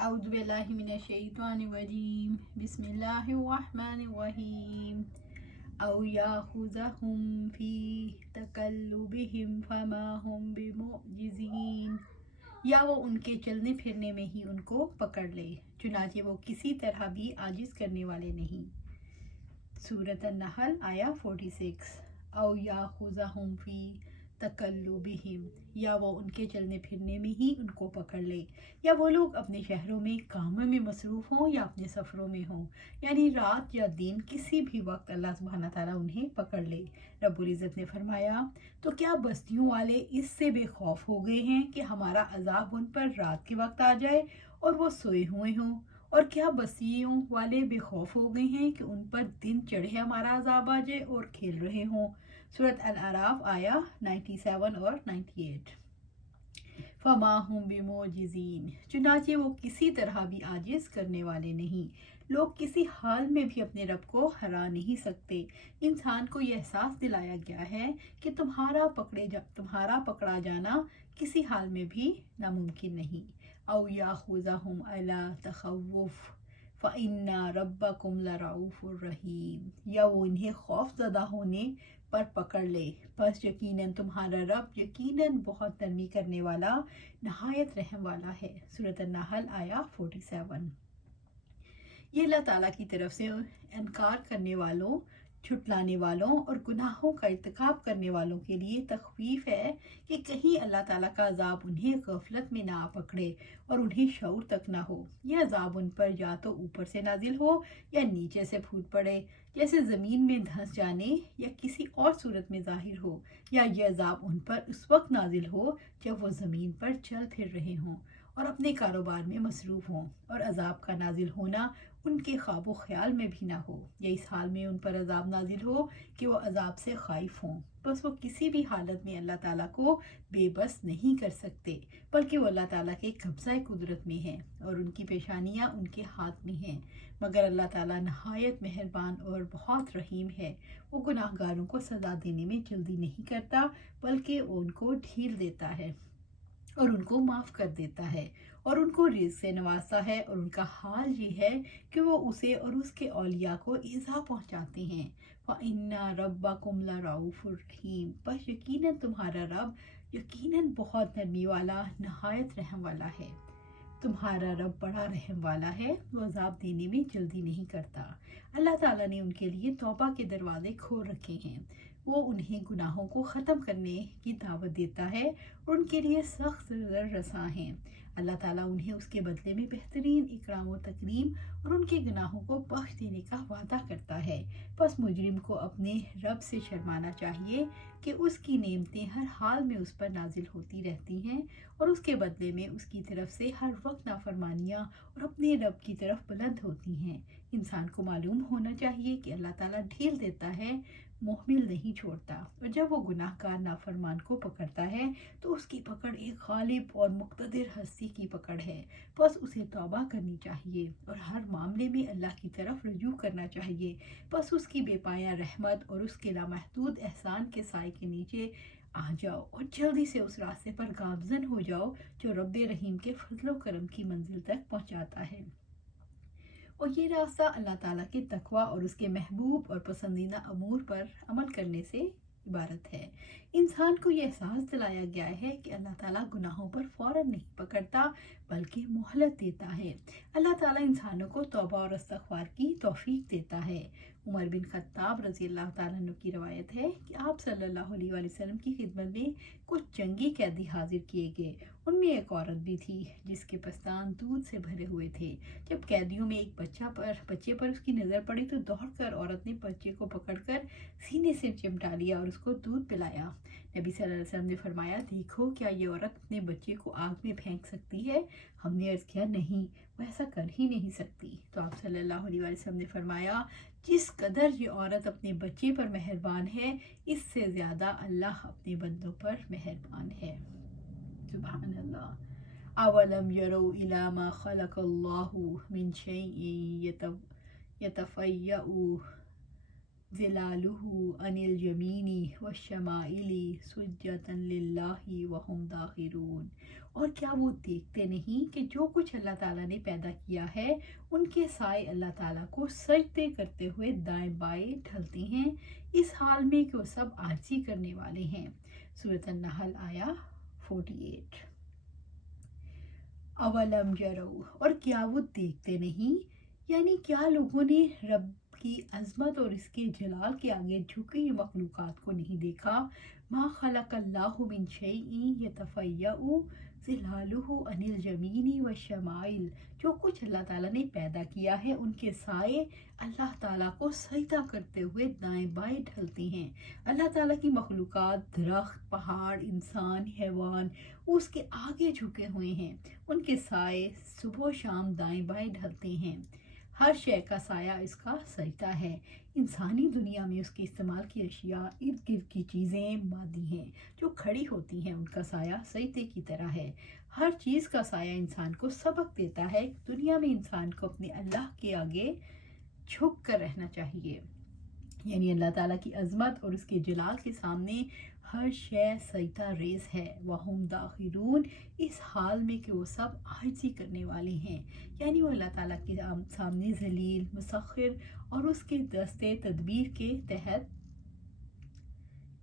اعوذ باللہ من الشیطان الرجیم بسم اللہ الرحمن الرحیم او یاخذہم فی تقلبہم فما ہم بمعجزین، یا وہ ان کے چلنے پھرنے میں ہی ان کو پکڑ لے، چنانچہ وہ کسی طرح بھی عاجز کرنے والے نہیں۔ سورۃ النحل آیا 46۔ او یاخذہم فی تقلبہم، یا وہ ان کے چلنے پھرنے میں ہی ان کو پکڑ لے، یا وہ لوگ اپنے شہروں میں کاموں میں مصروف ہوں یا اپنے سفروں میں ہوں، یعنی رات یا دن کسی بھی وقت اللہ سبحانہ تعالیٰ انہیں پکڑ لے۔ رب العزت نے فرمایا، تو کیا بستیوں والے اس سے بے خوف ہو گئے ہیں کہ ہمارا عذاب ان پر رات کے وقت آ جائے اور وہ سوئے ہوئے ہوں، اور کیا بستیوں والے بے خوف ہو گئے ہیں کہ ان پر دن چڑھے ہمارا عذاب آ جائے اور کھیل رہے ہوں۔ سورۃ الاعراف آیا 97 اور 98۔ فما ہم بمعجزین، چنانچہ وہ کسی طرح بھی عاجز کرنے والے نہیں۔ لوگ کسی حال میں بھی اپنے رب کو ہرا نہیں سکتے۔ انسان کو یہ احساس دلایا گیا ہے کہ تمہارا پکڑا جانا کسی حال میں بھی ناممکن نہیں۔ او یاخذہم علی تخوف فإن ربکم لرؤوف الرحیم، یا وہ انہیں خوف زدہ ہونے پر پکڑ لے، پس یقیناً تمہارا رب یقیناً بہت نرمی کرنے والا، نہایت رحم والا ہے۔ سورۃ النحل آیا 47۔ یہ اللہ تعالیٰ کی طرف سے انکار کرنے والوں، جھٹلانے والوں اور گناہوں کا ارتکاب کرنے والوں کے لیے تخویف ہے کہ کہیں اللہ تعالیٰ کا عذاب انہیں غفلت میں نہ آ پکڑے اور انہیں شعور تک نہ ہو۔ یہ عذاب ان پر یا تو اوپر سے نازل ہو یا نیچے سے پھوٹ پڑے، جیسے زمین میں دھنس جانے، یا کسی اور صورت میں ظاہر ہو، یا یہ عذاب ان پر اس وقت نازل ہو جب وہ زمین پر چل پھر رہے ہوں اور اپنے کاروبار میں مصروف ہوں، اور عذاب کا نازل ہونا ان کے خواب و خیال میں بھی نہ ہو، یا اس حال میں ان پر عذاب نازل ہو کہ وہ عذاب سے خائف ہوں۔ بس وہ کسی بھی حالت میں اللہ تعالیٰ کو بے بس نہیں کر سکتے، بلکہ وہ اللہ تعالیٰ کے قبضہ قدرت میں ہیں اور ان کی پیشانیاں ان کے ہاتھ میں ہیں۔ مگر اللہ تعالیٰ نہایت مہربان اور بہت رحیم ہے، وہ گناہ گاروں کو سزا دینے میں جلدی نہیں کرتا، بلکہ وہ ان کو ڈھیل دیتا ہے اور ان کو معاف کر دیتا ہے، اور ان کو رزق سے نوازتا ہے، اور ان کا حال یہ ہے کہ وہ اسے اور اس کے اولیاء کو ایذا پہنچاتے ہیں۔ وَإِنَّ رَبَّكُمْ لَرَؤُوفٌ رَحِيمٌ، بس یقیناً تمہارا رب یقیناً بہت نرمی والا، نہایت رحم والا ہے۔ تمہارا رب بڑا رحم والا ہے، وہ عذاب دینے میں جلدی نہیں کرتا۔ اللہ تعالیٰ نے ان کے لیے توبہ کے دروازے کھول رکھے ہیں، وہ انہیں گناہوں کو ختم کرنے کی دعوت دیتا ہے اور ان کے لیے سخت ضرر رساں ہیں۔ اللہ تعالیٰ انہیں اس کے بدلے میں بہترین اکرام و تکریم اور ان کے گناہوں کو بخش دینے کا وعدہ کرتا ہے۔ پس مجرم کو اپنے رب سے شرمانا چاہیے کہ اس کی نعمتیں ہر حال میں اس پر نازل ہوتی رہتی ہیں، اور اس کے بدلے میں اس کی طرف سے ہر وقت نافرمانیاں اور اپنے رب کی طرف بلند ہوتی ہیں۔ انسان کو معلوم ہونا چاہیے کہ اللہ تعالیٰ ڈھیل دیتا ہے، محمل نہیں چھوڑتا، اور جب وہ گناہ گار نافرمان کو پکڑتا ہے تو اس کی پکڑ ایک غالب اور مقتدر ہستی کی پکڑ ہے۔ بس اسے توبہ کرنی چاہیے اور ہر معاملے میں اللہ کی طرف رجوع کرنا چاہیے۔ بس اس کی بے پایاں رحمت اور اس کے لامحدود احسان کے سائے کے نیچے آ جاؤ اور جلدی سے اس راستے پر گامزن ہو جاؤ جو رب رحیم کے فضل و کرم کی منزل تک پہنچاتا ہے۔ اور یہ راستہ اللہ تعالیٰ کے تقویٰ اور اس کے محبوب اور پسندیدہ امور پر عمل کرنے سے عبارت ہے۔ انسان کو یہ احساس دلایا گیا ہے کہ اللہ تعالیٰ گناہوں پر فوراً نہیں پکڑتا، بلکہ مہلت دیتا ہے۔ اللہ تعالیٰ انسانوں کو توبہ اور استغفار کی توفیق دیتا ہے۔ عمر بن خطاب رضی اللہ تعالیٰ عنہ کی روایت ہے کہ آپ صلی اللہ علیہ وآلہ وسلم کی خدمت میں کچھ جنگی قیدی حاضر کیے گئے۔ ان میں ایک عورت بھی تھی جس کے پستان دودھ سے بھرے ہوئے تھے۔ جب قیدیوں میں ایک بچے پر اس کی نظر پڑی تو دوڑ کر عورت نے بچے کو پکڑ کر سینے سے چمٹا لیا اور اس کو دودھ پلایا۔ نبی صلی اللہ علیہ وسلم نے فرمایا، دیکھو کیا یہ عورت اپنے بچے کو آگ میں پھینک سکتی ہے؟ ہم نے عرض کیا، نہیں، وہ ایسا کر ہی نہیں سکتی۔ تو آپ صلی اللہ علیہ وآلہ وسلم نے فرمایا، جس قدر یہ عورت اپنے بچے پر مہربان ہے، اس سے زیادہ اللہ اپنے بندوں پر مہربان ہے۔ سبحان اللہ۔ اولم یروا الی ما خلق اللہ من شیء یتفیأ ظلالہ عن الیمین والشمائل سجدۃ للہ وہم داخرون۔ اور کیا وہ دیکھتے نہیں کہ جو کچھ اللہ تعالیٰ نے پیدا کیا ہے ان کے سائے اللہ تعالیٰ کو سجدے کرتے ہوئے دائیں بائیں ڈھلتے ہیں، اس حال میں کہ وہ سب عاجزی کرنے والے ہیں۔ سورۃ النحل آیا 48۔ اولم یروا، اور کیا وہ دیکھتے نہیں، یعنی کیا لوگوں نے رب کی عظمت اور اس کے جلال کے آگے جھکی مخلوقات کو نہیں دیکھا؟ ما خلق اللہ من شیء یتفیأ ظلالہ عن الیمین والشمائل، جو کچھ اللہ تعالیٰ نے پیدا کیا ہے ان کے سائے اللہ تعالیٰ کو سجدہ کرتے ہوئے دائیں بائیں ڈھلتے ہیں۔ اللہ تعالیٰ کی مخلوقات، درخت، پہاڑ، انسان، حیوان اس کے آگے جھکے ہوئے ہیں، ان کے سائے صبح و شام دائیں بائیں ڈھلتے ہیں۔ ہر شے کا سایہ اس کا سجدہ ہے۔ انسانی دنیا میں اس کے استعمال کی اشیاء، ارد گرد کی چیزیں مادی ہیں جو کھڑی ہوتی ہیں، ان کا سایہ سجدے کی طرح ہے۔ ہر چیز کا سایہ انسان کو سبق دیتا ہے کہ دنیا میں انسان کو اپنے اللہ کے آگے جھک کر رہنا چاہیے، یعنی اللہ تعالیٰ کی عظمت اور اس کے جلال کے سامنے ہر شے سجدہ ریز ہے۔ وہم داخرون، اس حال میں کہ وہ سب عاجزی کرنے والے ہیں، یعنی وہ اللہ تعالیٰ کے سامنے ذلیل، مسخر اور اس کے دستے تدبیر کے تحت۔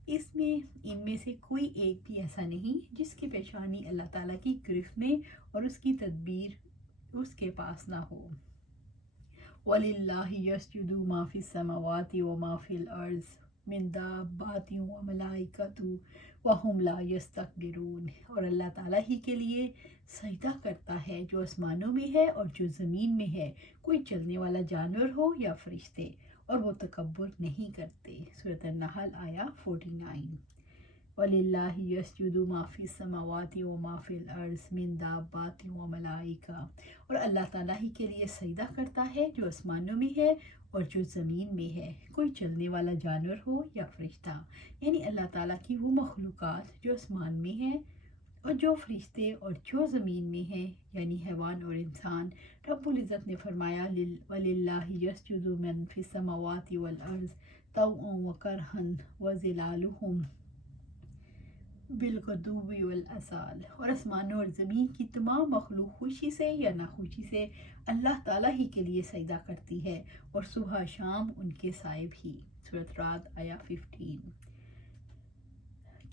ان میں سے کوئی ایک بھی ایسا نہیں جس کی پیشانی اللہ تعالیٰ کی گرفت میں اور اس کی تدبیر اس کے پاس نہ ہو۔ وَلِلَّهِ يَسْجُدُ مَا فِي السَّمَاوَاتِ وَمَا فِي الْأَرْضِ مِن دَابَّةٍ وَمَلَائِكَةٌ وَهُمْ لَا يَسْتَكْبِرُونَ، اور اللہ تعالیٰ ہی کے لیے سجدہ کرتا ہے جو آسمانوں میں ہے اور جو زمین میں ہے، کوئی چلنے والا جانور ہو یا فرشتے، اور وہ تکبر نہیں کرتے۔ سورۃ النحل آیا 49۔ وَلِلَّهِ يَسْجُدُ مَا فِي السَّمَاوَاتِ وَمَا فِي الْأَرْضِ مِن دَابَّةٍ وَمَلَائِكَةٍ، اور اللہ تعالیٰ ہی کے لیے سجدہ کرتا ہے جو آسمانوں میں ہے اور جو زمین میں ہے، کوئی چلنے والا جانور ہو یا فرشتہ، یعنی اللہ تعالیٰ کی وہ مخلوقات جو آسمان میں ہیں اور جو فرشتے اور جو زمین میں ہیں، یعنی حیوان اور انسان۔ رب العزت نے فرمایا وَلِلَّهِ يَسْجُدُ مَن فِي السَّمَاوَاتِ وَالْأَرْضِ طَوْعًا وَكَرْهًا وَظِلَالُهُم بالغدو والآصال، اور آسمانوں اور زمین کی تمام مخلوق خوشی سے یا ناخوشی سے اللہ تعالیٰ ہی کے لیے سجدہ کرتی ہے، اور صبح شام ان کے سائے بھی۔ سورۃ رعد آیا 15۔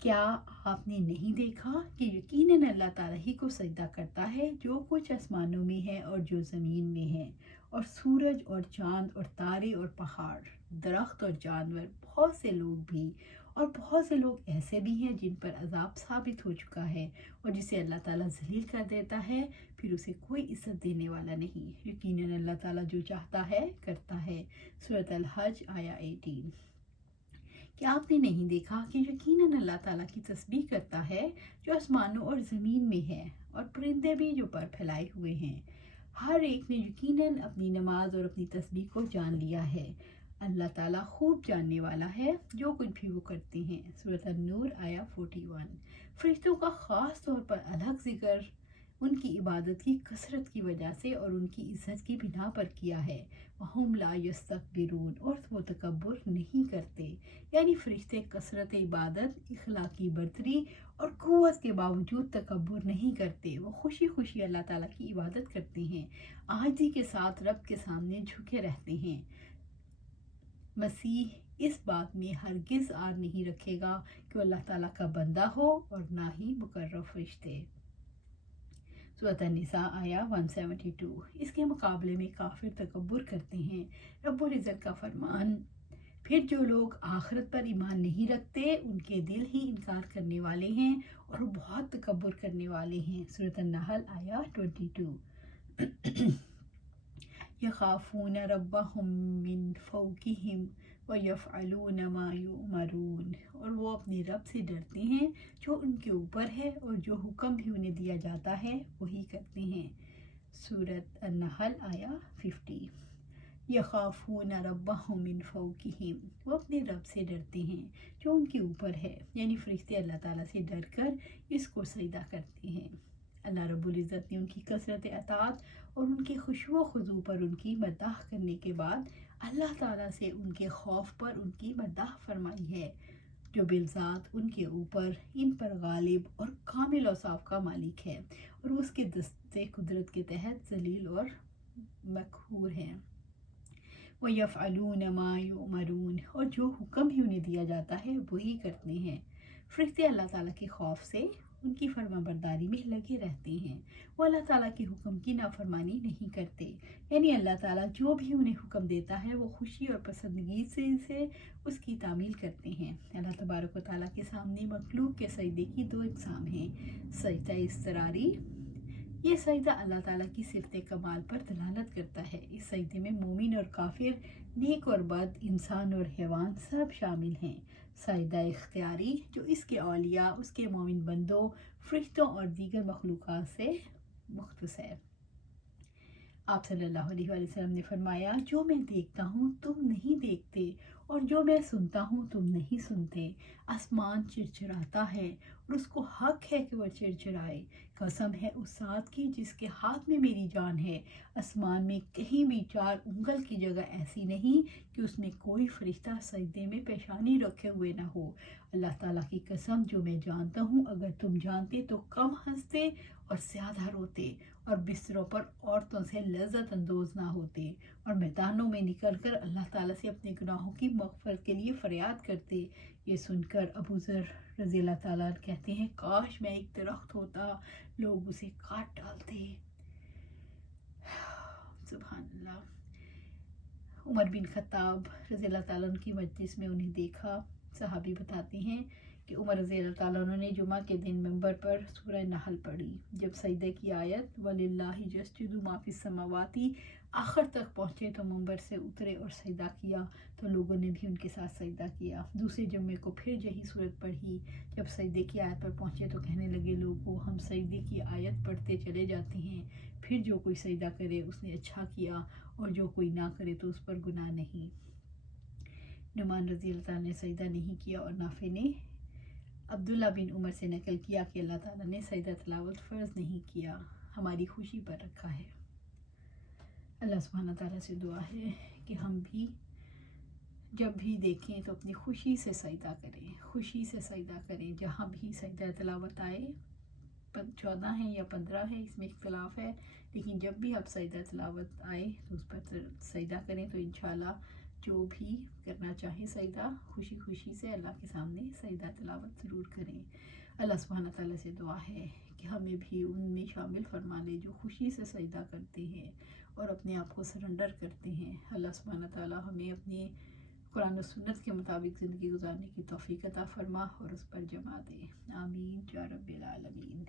کیا آپ نے نہیں دیکھا کہ یقیناً اللہ تعالیٰ ہی کو سجدہ کرتا ہے جو کچھ آسمانوں میں ہے اور جو زمین میں ہے، اور سورج اور چاند اور تارے اور پہاڑ، درخت اور جانور، بہت سے لوگ بھی، اور بہت سے لوگ ایسے بھی ہیں جن پر عذاب ثابت ہو چکا ہے، اور جسے اللہ تعالیٰ ذلیل کر دیتا ہے، پھر اسے کوئی عزت دینے والا نہیں۔ یقیناً اللہ تعالیٰ جو چاہتا ہے کرتا ہے۔ سورۃ الحج آیا 18۔ کیا آپ نے نہیں دیکھا کہ یقیناً اللہ تعالیٰ کی تسبیح کرتا ہے جو آسمانوں اور زمین میں ہے، اور پرندے بھی جو پر پھیلائے ہوئے ہیں، ہر ایک نے یقیناً اپنی نماز اور اپنی تسبیح کو جان لیا ہے۔ اللہ تعالیٰ خوب جاننے والا ہے جو کچھ بھی وہ کرتے ہیں۔ سورۃ النور آیا 41۔ فرشتوں کا خاص طور پر الگ ذکر ان کی عبادت کی کثرت کی وجہ سے اور ان کی عزت کی بنا پر کیا ہے۔ وَهُمْ لَا يَسْتَكْبِرُونَ، اور وہ تکبر نہیں کرتے، یعنی فرشتے کثرت عبادت، اخلاقی برتری اور قوت کے باوجود تکبر نہیں کرتے، وہ خوشی خوشی اللہ تعالیٰ کی عبادت کرتے ہیں، عاجزی کے ساتھ رب کے سامنے جھکے رہتے ہیں۔ مسیح اس بات میں ہرگز آر نہیں رکھے گا کہ وہ اللہ تعالیٰ کا بندہ ہو، اور نہ ہی مقرب فرشتے۔ سورۃ النساء آیا 172۔ اس کے مقابلے میں کافر تکبر کرتے ہیں۔ رب العزت کا فرمان، پھر جو لوگ آخرت پر ایمان نہیں رکھتے ان کے دل ہی انکار کرنے والے ہیں اور وہ بہت تکبر کرنے والے ہیں۔ سورۃ النحل آیا 22۔ یخافون ربهم من فوقهم ویفعلون ما یؤمرون، اور وہ اپنے رب سے ڈرتے ہیں جو ان کے اوپر ہے، اور جو حکم بھی انہیں دیا جاتا ہے وہی کرتے ہیں۔ سورۃ النحل آیا 50۔ یخافون ربهم من فوقهم، وہ اپنے رب سے ڈرتے ہیں جو ان کے اوپر ہے، یعنی فرشتے اللہ تعالیٰ سے ڈر کر اس کو سجدہ کرتے ہیں۔ اللہ رب العزت نے ان کی کثرت اطاعت اور ان کے خشوع و خضوع پر ان کی مداح کرنے کے بعد اللہ تعالیٰ سے ان کے خوف پر ان کی مداح فرمائی ہے، جو بالذات ان کے اوپر ان پر غالب اور کامل اوصاف کا مالک ہے اور اس کے دستے قدرت کے تحت ذلیل اور مقہور ہیں۔ وَيَفْعَلُونَ مَا يُؤْمَرُونَ، اور جو حکم ہی انہیں دیا جاتا ہے وہی کرتے ہیں۔ فرشتے اللہ تعالیٰ کے خوف سے ان کی فرما برداری میں لگے رہتے ہیں، وہ اللہ تعالیٰ کے حکم کی نافرمانی نہیں کرتے، یعنی اللہ تعالیٰ جو بھی انہیں حکم دیتا ہے وہ خوشی اور پسندگی سے اس کی تعمیل کرتے ہیں۔ اللہ تبارک و تعالیٰ کے سامنے مخلوق کے سجدے کی دو اقسام ہیں، سجدہ اضطراری، یہ سجدہ اللہ تعالیٰ کی صفت کمال پر دلالت کرتا ہے، اس سجدے میں مومن اور کافر، نیک اور بد، انسان اور حیوان سب شامل ہیں۔ سجدہ اختیاری، جو اس کے اولیاء، اس کے مومن بندوں، فرشتوں اور دیگر مخلوقات سے مختص ہے۔ آپ صلی اللہ علیہ وآلہ وسلم نے فرمایا، جو میں دیکھتا ہوں تم نہیں دیکھتے، اور جو میں سنتا ہوں تم نہیں سنتے۔ آسمان چرچراتا ہے اور اس کو حق ہے کہ وہ چرچرائے، قسم ہے اس ذات کی جس کے ہاتھ میں میری جان ہے، آسمان میں کہیں بھی 4 انگل کی جگہ ایسی نہیں کہ اس میں کوئی فرشتہ سجدے میں پیشانی رکھے ہوئے نہ ہو۔ اللہ تعالیٰ کی قسم، جو میں جانتا ہوں اگر تم جانتے تو کم ہنستے اور زیادہ روتے، اور بستروں پر عورتوں سے لذت اندوز نہ ہوتے، اور میدانوں میں نکل کر اللہ تعالیٰ سے اپنے گناہوں کی مغفرت کے لیے فریاد کرتے۔ یہ سن کر ابو ذر رضی اللہ تعالیٰ کہتے ہیں، کاش میں ایک درخت ہوتا، لوگ اسے کاٹ ڈالتے۔ سبحان اللہ۔ عمر بن خطاب رضی اللہ تعالیٰ عنہ کی مجلس میں انہیں دیکھا، صحابی بتاتے ہیں کہ عمر رضی اللہ تعالیٰ عنہ نے جمعہ کے دن منبر پر سورہ نحل پڑھی، جب سجدے کی آیت وَلِلَّهِ يَسْجُدُ مَا فِي السَّمَاوَاتِ آخر تک پہنچے تو منبر سے اترے اور سجدہ کیا، تو لوگوں نے بھی ان کے ساتھ سجدہ کیا۔ دوسرے جمعے کو پھر یہی صورت پڑھی، جب سجدے کی آیت پر پہنچے تو کہنے لگے، لوگوں ہم سجدے کی آیت پڑھتے چلے جاتے ہیں، پھر جو کوئی سجدہ کرے اس نے اچھا کیا، اور جو کوئی نہ کرے تو اس پر گناہ نہیں۔ نعمان رضی اللہ تعالیٰ نے سجدہ نہیں کیا، اور نافع نے عبداللہ بن عمر سے نقل کیا کہ اللہ تعالیٰ نے سجدہ تلاوت فرض نہیں کیا، ہماری خوشی پر رکھا ہے۔ اللہ سبحانہ تعالیٰ سے دعا ہے کہ ہم بھی جب بھی دیکھیں تو اپنی خوشی سے سجدہ کریں، خوشی سے سجدہ کریں، جہاں بھی سجدہ تلاوت آئے، 14 ہے یا 15 ہے اس میں اختلاف ہے، لیکن جب بھی آپ سجدہ تلاوت آئے تو اس پر سجدہ کریں، تو انشاءاللہ جو بھی کرنا چاہیں سجدہ خوشی خوشی سے اللہ کے سامنے سجدہ تلاوت ضرور کریں۔ اللہ سبحانہ تعالیٰ سے دعا ہے کہ ہمیں بھی ان میں شامل فرما لے جو خوشی سے سجدہ کرتے ہیں اور اپنے آپ کو سرنڈر کرتے ہیں۔ اللہ سبحانہ تعالیٰ ہمیں اپنے قرآن و سنت کے مطابق زندگی گزارنے کی توفیق عطا فرما اور اس پر جما دے، آمین یا رب العالمین۔